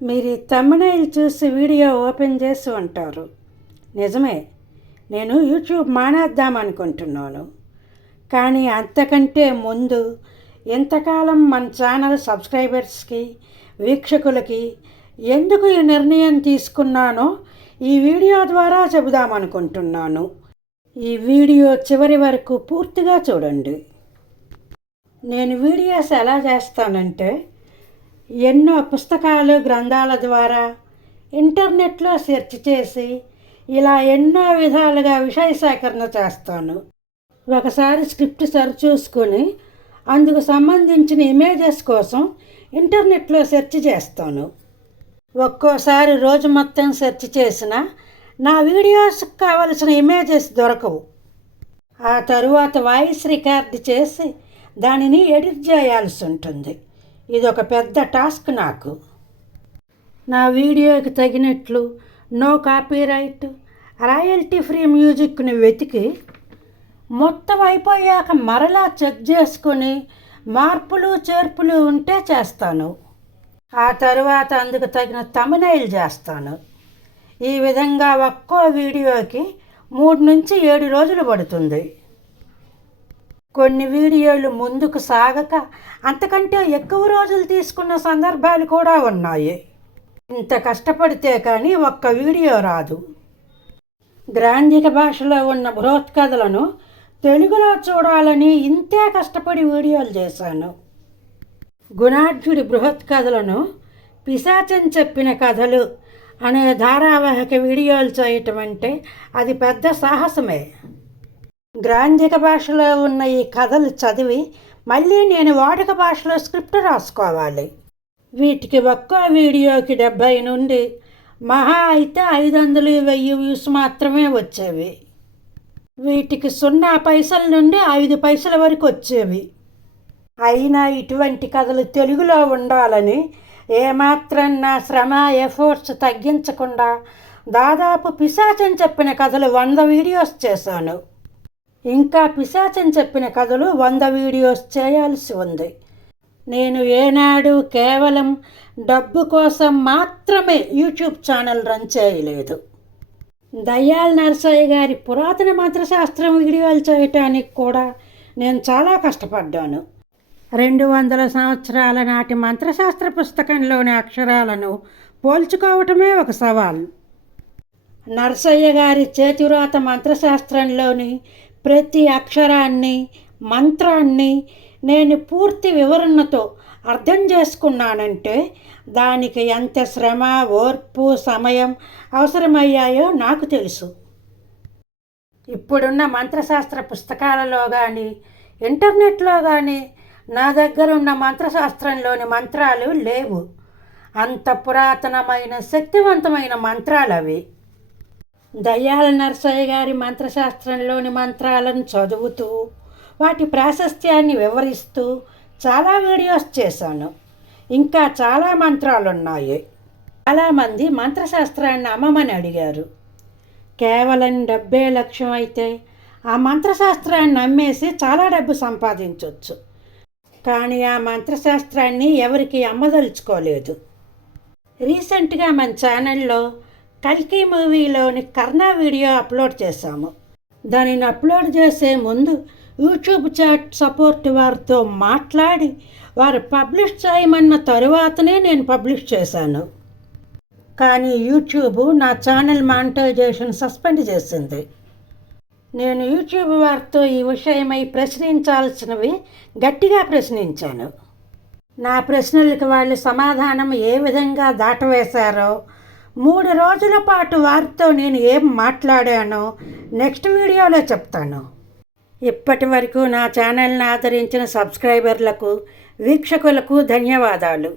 మీరు తమ్మునైల్ చూసి video open చేసి ఉంటారు. నిజమే, నేను యూట్యూబ్ మానేద్దాం అనుకుంటున్నాను. కానీ అంతకంటే ముందు ఇంతకాలం మన ఛానల్ సబ్స్క్రైబర్స్కి, వీక్షకులకి ఎందుకు ఈ నిర్ణయం తీసుకున్నానో ఈ వీడియో ద్వారా చెబుదామనుకుంటున్నాను. ఈ వీడియో చివరి వరకు పూర్తిగా చూడండి. నేను వీడియోస్ ఎలా చేస్తానంటే, ఎన్నో పుస్తకాలు, గ్రంథాల ద్వారా ఇంటర్నెట్లో సెర్చ్ చేసి ఇలా ఎన్నో విధాలుగా విషయ సేకరణ చేస్తాను. ఒకసారి స్క్రిప్ట్ సరిచూసుకొని అందుకు సంబంధించిన ఇమేజెస్ కోసం ఇంటర్నెట్లో సెర్చ్ చేస్తాను. ఒక్కోసారి రోజు మొత్తం సెర్చ్ చేసిన నా వీడియోస్కి కావలసిన ఇమేజెస్ దొరకవు. ఆ తరువాత వాయిస్ రికార్డ్ చేసి దానిని ఎడిట్ చేయాల్సి ఉంటుంది. ఇది ఒక పెద్ద టాస్క్ నాకు. నా వీడియోకి తగినట్లు నో కాపీరైట్, రాయల్టీ ఫ్రీ మ్యూజిక్ని వెతికి మొత్తం అయిపోయాక మరలా చెక్ చేసుకొని మార్పులు చేర్పులు ఉంటే చేస్తాను. ఆ తరువాత అందుకు తగిన తమ్నెయిల్ చేస్తాను. ఈ విధంగా ఒక్కో వీడియోకి 3 నుంచి 7 రోజులు పడుతుంది. కొన్ని వీడియోలు ముందుకు సాగక అంతకంటే ఎక్కువ రోజులు తీసుకున్న సందర్భాలు కూడా ఉన్నాయి. ఇంత కష్టపడితే కానీ ఒక్క వీడియో రాదు. గ్రాంధిక భాషలో ఉన్న బృహత్కథలను తెలుగులో చూడాలని ఇంతే కష్టపడి వీడియోలు చేశాను. గుణాఢ్యుడి బృహత్కథలను పిశాచం చెప్పిన కథలు అనే ధారావాహిక వీడియోలు చేయటం అంటే అది పెద్ద సాహసమే. గ్రాంధిక భాషలో ఉన్న ఈ కథలు చదివి మళ్ళీ నేను వాడుక భాషలో స్క్రిప్ట్ రాసుకోవాలి. వీటికి ఒక్కో వీడియోకి 70 నుండి మహా అయితే 500, 1000 వ్యూస్ మాత్రమే వచ్చేవి. వీటికి 0 పైసల నుండి 5 పైసల వరకు వచ్చేవి. అయినా ఇటువంటి కథలు తెలుగులో ఉండాలని ఏమాత్రం నా శ్రమ, ఎఫర్ట్స్ తగ్గించకుండా దాదాపు పిశాచం చెప్పిన కథలు 100 వీడియోస్ చేశాను. ఇంకా పిశాచం చెప్పిన కథలు 100 వీడియోస్ చేయాల్సి ఉంది. నేను ఏనాడు కేవలం డబ్బు కోసం మాత్రమే యూట్యూబ్ ఛానల్ రన్ చేయలేదు. దయ్యాల నరసయ్య గారి పురాతన మంత్రశాస్త్రం వీడియోలు చేయటానికి కూడా నేను చాలా కష్టపడ్డాను. 200 సంవత్సరాల నాటి మంత్రశాస్త్ర పుస్తకంలోని అక్షరాలను పోల్చుకోవటమే ఒక సవాల్. నరసయ్య గారి చేతివ్రాత మంత్రశాస్త్రంలోని ప్రతి అక్షరాన్ని, మంత్రాన్ని నేను పూర్తి వివరణతో అర్థం చేసుకున్నానంటే దానికి ఎంత శ్రమ, ఓర్పు, సమయం అవసరమయ్యాయో నాకు తెలుసు. ఇప్పుడున్న మంత్రశాస్త్ర పుస్తకాలలో కానీ, ఇంటర్నెట్లో కానీ నా దగ్గర ఉన్న మంత్రశాస్త్రంలోని మంత్రాలు లేవు. అంత పురాతనమైన, శక్తివంతమైన మంత్రాలు అవి. దయ్యాల నరసయ్య గారి మంత్రశాస్త్రంలోని మంత్రాలను చదువుతూ వాటి ప్రాశస్త్యాన్ని వివరిస్తూ చాలా వీడియోస్ చేశాను. ఇంకా చాలా మంత్రాలు ఉన్నాయి. చాలామంది మంత్రశాస్త్రాన్ని అమ్మమని అడిగారు. కేవలం డబ్బే లక్ష్యం అయితే ఆ మంత్రశాస్త్రాన్ని అమ్మేసి చాలా డబ్బు సంపాదించవచ్చు. కానీ ఆ మంత్రశాస్త్రాన్ని ఎవరికి అమ్మదలుచుకోలేదు. రీసెంట్గా మన ఛానల్లో కల్కి మూవీలోని కర్ణ వీడియో అప్లోడ్ చేశాము. దానిని అప్లోడ్ చేసే ముందు యూట్యూబ్ చాట్ సపోర్ట్ వారితో మాట్లాడి వారు పబ్లిష్ చేయమన్న తరువాతనే నేను పబ్లిష్ చేశాను. కానీ యూట్యూబ్ నా ఛానల్ మానిటైజేషన్ సస్పెండ్ చేసింది. నేను యూట్యూబ్ వారితో ఈ విషయమై ప్రశ్నించాల్సినవి గట్టిగా ప్రశ్నించాను. నా ప్రశ్నలకు వాళ్ళు సమాధానం ఏ విధంగా దాటవేశారో, 3 రోజుల పాటు వారితో నేను ఏం మాట్లాడానో నెక్స్ట్ వీడియోలో చెప్తాను. ఇప్పటి వరకు నా ఛానల్ని ఆదరించిన సబ్స్క్రైబర్లకు, వీక్షకులకు ధన్యవాదాలు.